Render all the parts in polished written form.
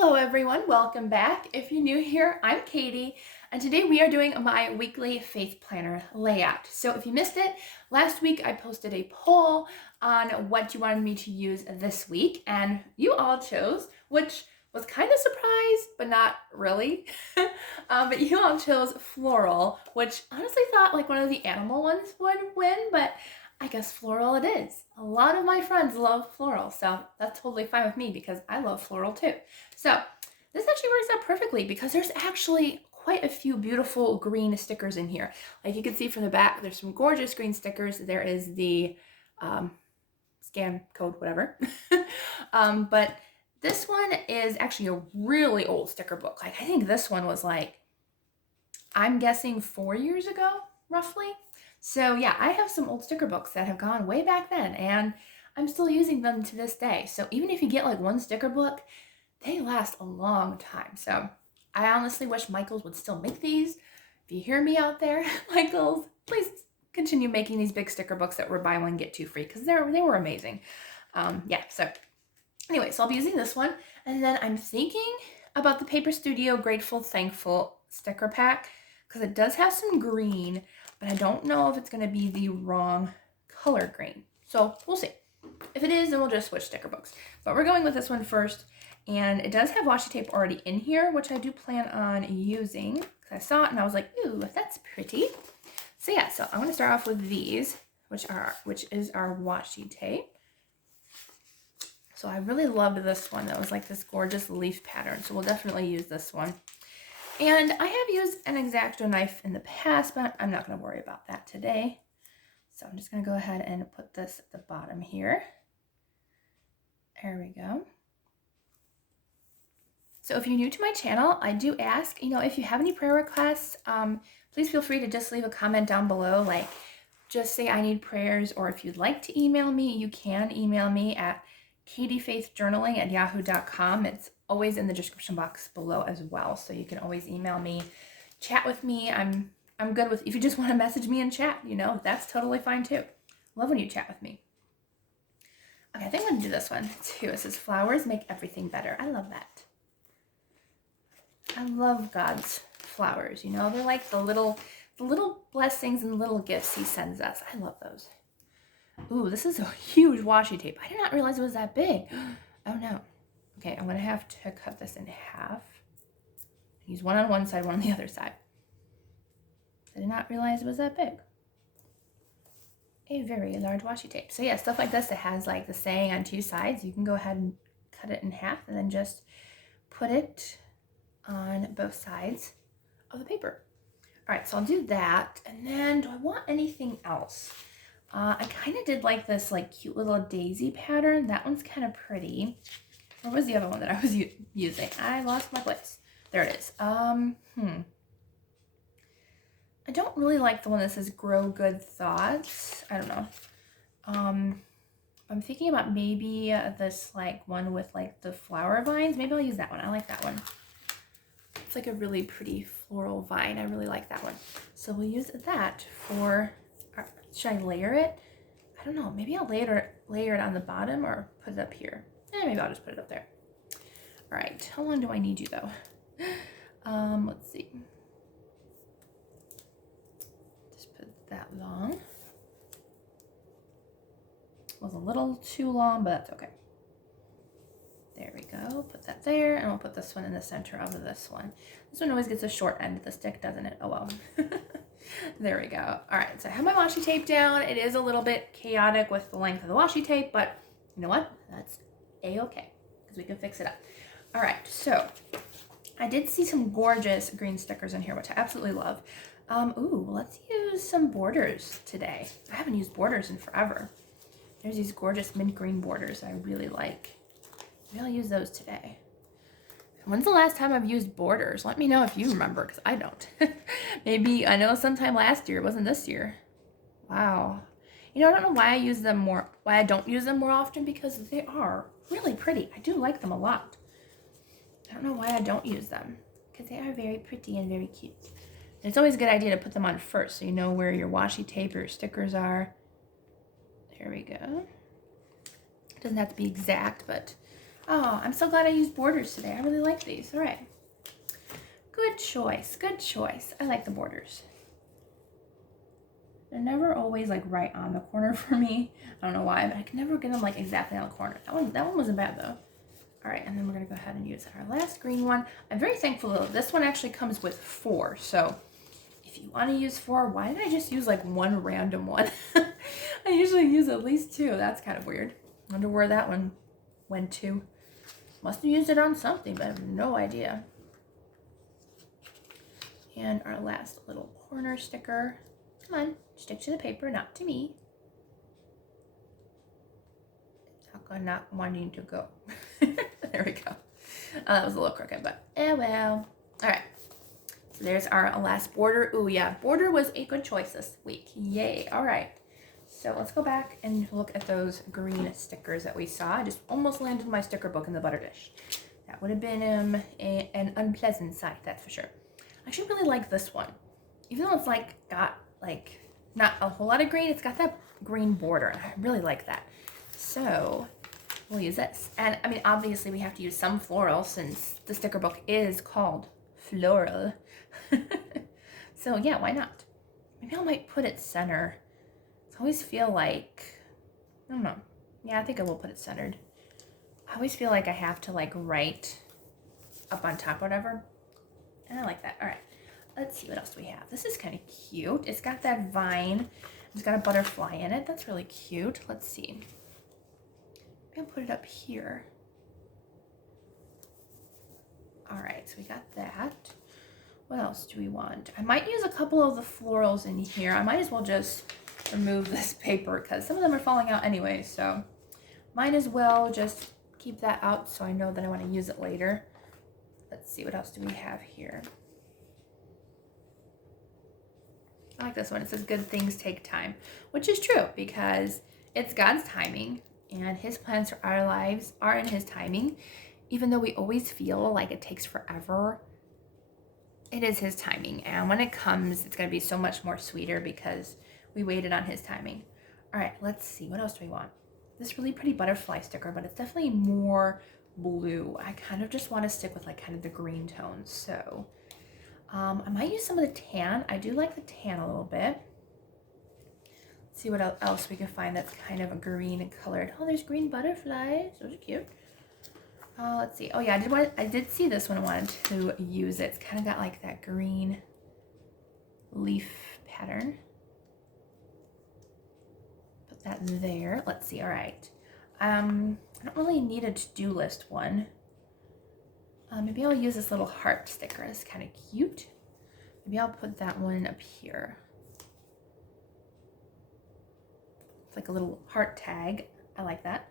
Hello everyone, welcome back. If you're new here, I'm Katie, and today we are doing my weekly faith planner layout. So if you missed it, last week I posted a poll on what you wanted me to use this week, and you all chose, which was kind of surprised, but not really. But you all chose floral, which honestly thought like one of the animal ones would win, but I guess floral it is. A lot of my friends love floral, so that's totally fine with me because I love floral too. So this actually works out perfectly because there's actually quite a few beautiful green stickers in here. Like you can see from the back, there's some gorgeous green stickers. There is the scan code, whatever. But this one is actually a really old sticker book. Like I think this one was like, I'm guessing 4 years ago, roughly. So yeah, I have some old sticker books that have gone way back then, and I'm still using them to this day. So even if you get like one sticker book, they last a long time. So I honestly wish Michaels would still make these. If you hear me out there, Michaels, please continue making these big sticker books that were buy one, get two free, because they were amazing. Yeah, so anyway, so I'll be using this one. And then I'm thinking about the Paper Studio Grateful Thankful sticker pack, because it does have some green, but I don't know if it's going to be the wrong color green. So we'll see. If it is, then we'll just switch sticker books. But we're going with this one first. And it does have washi tape already in here, which I do plan on using. Because I saw it and I was like, ooh, that's pretty. So yeah, so I'm going to start off with these, which is our washi tape. So I really loved this one. That was like this gorgeous leaf pattern. So we'll definitely use this one. And I have used an X-Acto knife in the past, but I'm not going to worry about that today. So I'm just going to go ahead and put this at the bottom here. There we go. So if you're new to my channel, I do ask, if you have any prayer requests, please feel free to just leave a comment down below, like just say I need prayers, or if you'd like to email me, you can email me at katiefaithjournaling@yahoo.com. It's always in the description box below as well, so you can always email me, chat with me. I'm good with, if you just want to message me and chat, that's totally fine too. Love when you chat with me. Okay, I think I'm going to do this one too. It says flowers make everything better. I love that. I love God's flowers, they're like the little blessings and little gifts he sends us. I love those. Ooh, this is a huge washi tape. I did not realize it was that big. Oh no. Okay, I'm gonna have to cut this in half. Use one on one side, one on the other side. I did not realize it was that big. A very large washi tape. So yeah, stuff like this that has like the saying on two sides, you can go ahead and cut it in half and then just put it on both sides of the paper. All right, so I'll do that. And then do I want anything else? I kind of did like this like cute little daisy pattern. That one's kind of pretty. What was the other one that I was using? I lost my place. There it is. I don't really like the one that says grow good thoughts. I don't know. I'm thinking about maybe this like one with like the flower vines. Maybe I'll use that one. I like that one. It's like a really pretty floral vine. I really like that one. So we'll use that for, should I layer it? I don't know. Maybe I'll layer it on the bottom or put it up here. Maybe I'll just put it up there. All right. How long do I need you though? Let's see. Just put that long. Was a little too long, but that's okay. There we go. Put that there, and we'll put this one in the center of this one. This one always gets a short end of the stick, doesn't it? Oh well. There we go. All right, so I have my washi tape down. It is a little bit chaotic with the length of the washi tape, but you know what? That's a-okay, because we can fix it up. All right, so I did see some gorgeous green stickers in here, which I absolutely love. Ooh, let's use some borders today. I haven't used borders in forever. There's these gorgeous mint green borders I really like. Maybe I'll use those today. When's the last time I've used borders? Let me know if you remember, because I don't. Maybe, I know sometime last year. It wasn't this year. Wow. I don't know why I don't use them more often, because they are really pretty. I do like them a lot. I don't know why I don't use them, because they are very pretty and very cute. And it's always a good idea to put them on first, so you know where your washi tape or your stickers are. There we go. It doesn't have to be exact, but Oh, I'm so glad I used borders today. I really like these. All right. Good choice. Good choice. I like the borders. They're never always like right on the corner for me. I don't know why, but I can never get them like exactly on the corner. That one wasn't bad though. All right, and then we're gonna go ahead and use our last green one. I'm very thankful though. This one actually comes with 4. So if you want to use 4, why did I just use like one random one? I usually use at least 2. That's kind of weird. I wonder where that one went to. Must have used it on something, but I have no idea. And our last little corner sticker. Come on, stick to the paper, not to me. Not wanting to go. There we go. That was a little crooked, but oh well. All right. So there's our last border. Ooh, yeah. Border was a good choice this week. Yay. All right. So let's go back and look at those green stickers that we saw. I just almost landed my sticker book in the butter dish. That would have been an unpleasant sight, that's for sure. I actually really like this one. Even though it's like got like not a whole lot of green, it's got that green border. And I really like that. So we'll use this. And I mean, obviously we have to use some floral since the sticker book is called Floral. So yeah, why not? Maybe I might put it center. I always feel like, I don't know. Yeah, I think I will put it centered. I always feel like I have to like write up on top or whatever. And I like that. All right, let's see what else we have. This is kind of cute. It's got that vine. It's got a butterfly in it. That's really cute. Let's see. Maybe I'll put it up here. All right, so we got that. What else do we want? I might use a couple of the florals in here. I might as well just remove this paper because some of them are falling out anyway, so might as well just keep that out so I know that I want to use it later. Let's see, what else do we have here? I like this one. It says good things take time, which is true because it's God's timing and his plans for our lives are in his timing. Even though we always feel like it takes forever, it is his timing. And when it comes, it's going to be so much more sweeter because we waited on his timing. All right, let's see. What else do we want? This really pretty butterfly sticker, but it's definitely more blue. I kind of just want to stick with like kind of the green tones. So I might use some of the tan. I do like the tan a little bit. Let's see what else we can find that's kind of a green colored. Oh, there's green butterflies. Those are cute. Let's see. Oh yeah, I did see this one. I wanted to use it. It's kind of got like that green leaf pattern. Put that there. Let's see. All right. I don't really need a to-do list one. Maybe I'll use this little heart sticker. It's kind of cute. Maybe I'll put that one up here. It's like a little heart tag. I like that.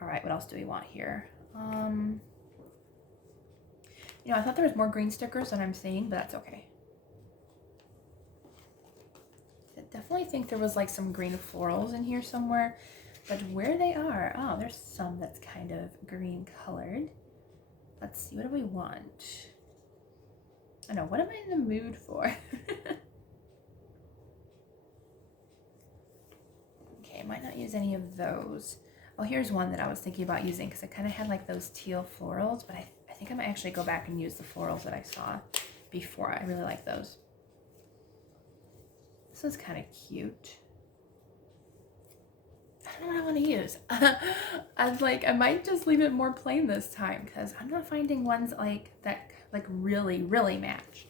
All right, what else do we want here? You know, I thought there was more green stickers than I'm seeing, but that's okay. I definitely think there was like some green florals in here somewhere, but where they are, oh, there's some that's kind of green colored. Let's see, what do we want? I know, what am I in the mood for? Okay, I might not use any of those. Oh, here's one that I was thinking about using because I kind of had like those teal florals, but I think I might actually go back and use the florals that I saw before. I really like those. This one's kind of cute. I don't know what I want to use. I might just leave it more plain this time because I'm not finding ones like that like really, really match.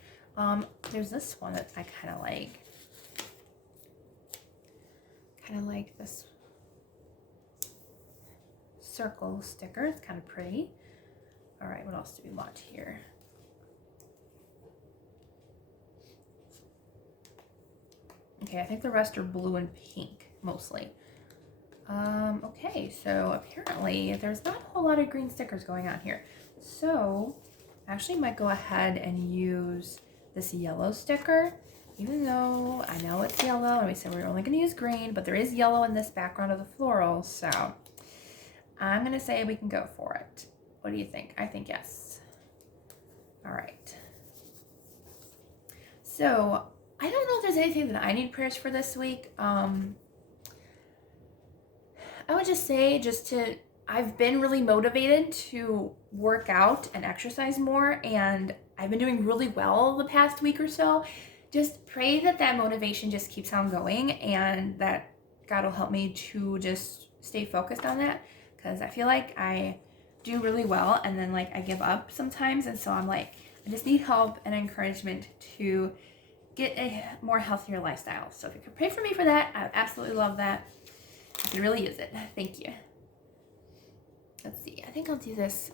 There's this one that I kind of like. Kind of like this circle sticker. It's kind of pretty. All right, what else do we want here? Okay, I think the rest are blue and pink mostly. Okay, so apparently there's not a whole lot of green stickers going on here. So I actually might go ahead and use this yellow sticker, even though I know it's yellow and we said we're only going to use green, but there is yellow in this background of the floral, so I'm going to say we can go for it. What do you think? I think yes. All right. So I don't know if there's anything that I need prayers for this week. I would just say just to I've been really motivated to work out and exercise more, and I've been doing really well the past week or so. Just pray that that motivation just keeps on going and that God will help me to just stay focused on that, because I feel like I do really well and then like I give up sometimes, and so I'm like, I just need help and encouragement to get a more healthier lifestyle. So if you could pray for me for that, I would absolutely love that. I could really use it. Thank you. Let's see, I think I'll do this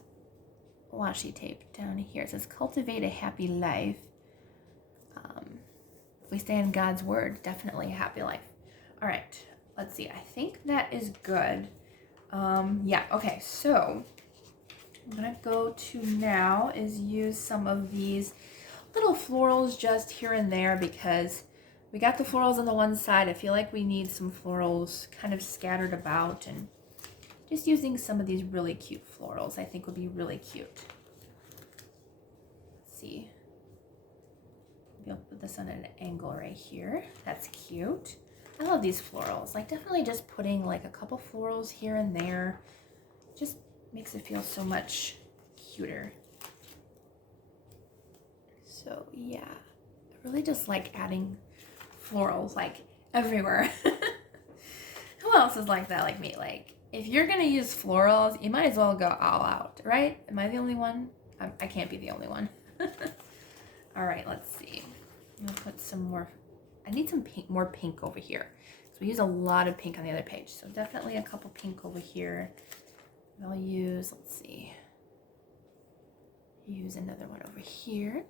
washi tape down here. It says cultivate a happy life. If we stay in God's word, definitely a happy life. All right, let's see, I think that is good. Yeah, okay, so I'm gonna go to now is use some of these little florals just here and there, because we got the florals on the one side. I feel like we need some florals kind of scattered about, and just using some of these really cute florals I think would be really cute. Let's see. Maybe I'll put this on an angle right here. That's cute. I love these florals. Like definitely just putting like a couple florals here and there just makes it feel so much cuter. So yeah, I really just like adding florals like everywhere. Who else is like that like me? Like if you're gonna use florals, you might as well go all out, right? Am I the only one? I can't be the only one. All right, let's see. I'm gonna put some more. I need some pink, more pink over here. So we use a lot of pink on the other page. So definitely a couple pink over here. I'll use, let's see. Use another one over here.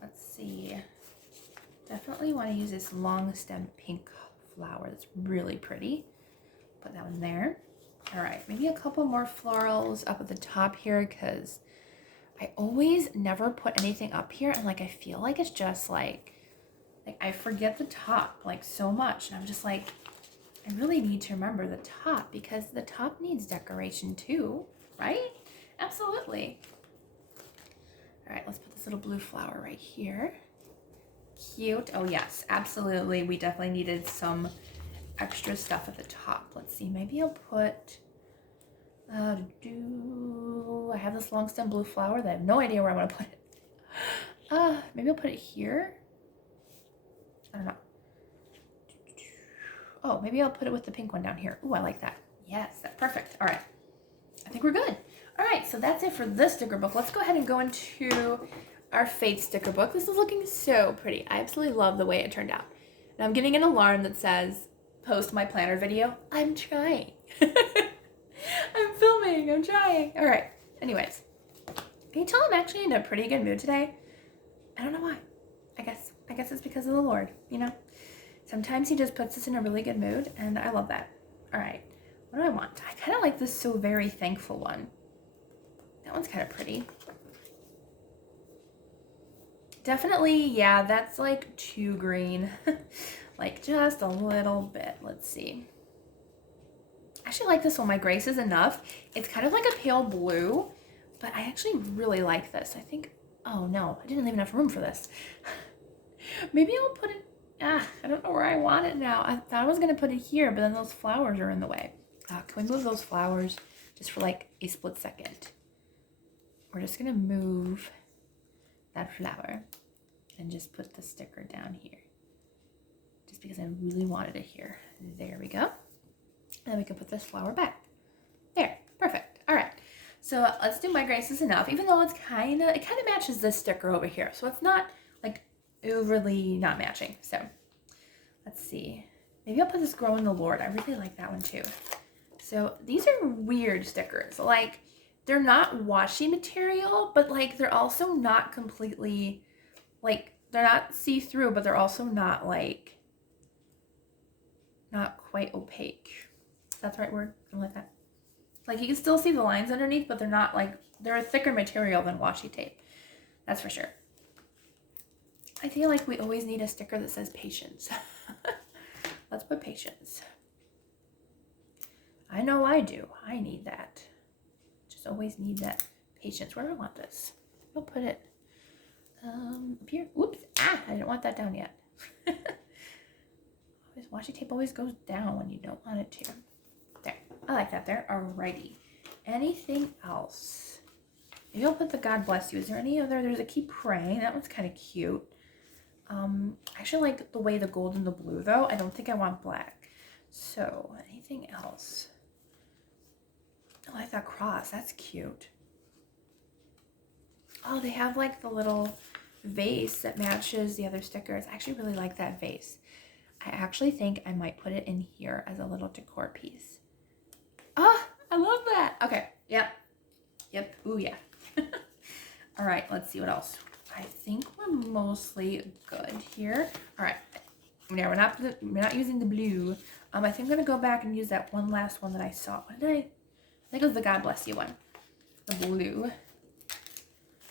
Let's see. Definitely want to use this long stem pink flower. That's really pretty. Put that one there. All right, maybe a couple more florals up at the top here, because I always never put anything up here, and like I feel like it's just like I forget the top like so much, and I'm just like, I really need to remember the top, because the top needs decoration too, right? Absolutely. All right, let's put this little blue flower right here. Cute. Oh yes, absolutely. We definitely needed some extra stuff at the top. Let's see, maybe I'll put, I have this long stem blue flower that I have no idea where I want to put it. Maybe I'll put it here. I don't know. Oh, maybe I'll put it with the pink one down here. Ooh, I like that. Yes, that's perfect. All right, I think we're good. All right, so that's it for this sticker book. Let's go ahead and go into our Faith sticker book. This is looking so pretty. I absolutely love the way it turned out. Now I'm getting an alarm that says, post my planner video. I'm trying. I'm filming, I'm trying. All right, anyways. Can you tell I'm actually in a pretty good mood today? I don't know why. I guess it's because of the Lord, you know? Sometimes he just puts us in a really good mood, and I love that. All right, what do I want? I kind of like this So Very Thankful one. That one's kind of pretty. Definitely, yeah, that's like too green. Like just a little bit. Let's see. I actually like this one. My Grace is Enough. It's kind of like a pale blue, but I actually really like this. I think, oh no, I didn't leave enough room for this. Maybe I'll put it, I don't know where I want it now. I thought I was gonna put it here, but then those flowers are in the way. Can we move those flowers just for like a split second? We're just gonna move that flower and just put the sticker down here. Just because I really wanted it here. There we go. And then we can put this flower back. There, perfect. All right, so let's do My Grace is Enough, even though it kind of matches this sticker over here. So it's not like overly not matching. So let's see. Maybe I'll put this Grow in the Lord. I really like that one too. So these are weird stickers. Like they're not washi material, but like they're also not completely, like they're not see-through, but they're also not like, not quite opaque. That's the right word? Something like that. Like you can still see the lines underneath, but they're not like, they're a thicker material than washi tape. That's for sure. I feel like we always need a sticker that says patience. Let's put patience. I know I do. I need that. Just always need that patience. Where do I want this? I'll put it up here. Oops. I didn't want that down yet. Washi tape always goes down when you don't want it to. There. I like that there. Alrighty. Anything else? Maybe I'll put the God bless you. Is there any other? There's a keep praying. That one's kind of cute. I actually like the way the gold and the blue though. I don't think I want black. So anything else? I like that cross. That's cute. Oh, they have like the little vase that matches the other stickers. I actually really like that vase. I actually think I might put it in here as a little decor piece. Ah, I love that. Okay. Yep. Ooh, yeah. All right. Let's see what else. I think we're mostly good here. All right. Yeah, we're not using the blue. I think I'm gonna go back and use that one last one that I saw. What did I think it was the God bless you one. The blue.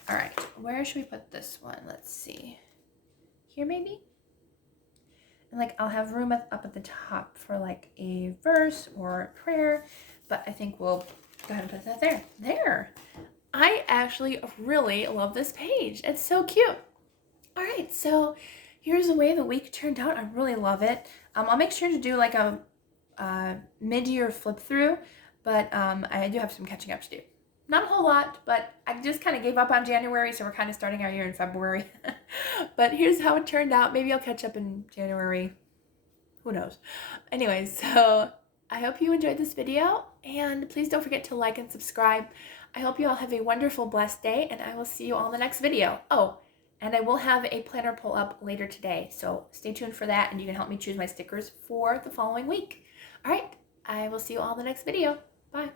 All right. Where should we put this one? Let's see. Here maybe? And like I'll have room up at the top for like a verse or a prayer, but I think we'll go ahead and put that there. There. I actually really love this page. It's so cute. All right, so here's the way the week turned out. I really love it. I'll make sure to do like a mid-year flip through, but I do have some catching up to do. Not a whole lot, but I just kind of gave up on January, so we're kind of starting our year in February. But here's how it turned out. Maybe I'll catch up in January. Who knows? Anyways, so I hope you enjoyed this video, and please don't forget to like and subscribe. I hope you all have a wonderful, blessed day, and I will see you all in the next video. Oh, and I will have a planner pull up later today, so stay tuned for that, and you can help me choose my stickers for the following week. All right, I will see you all in the next video. Bye.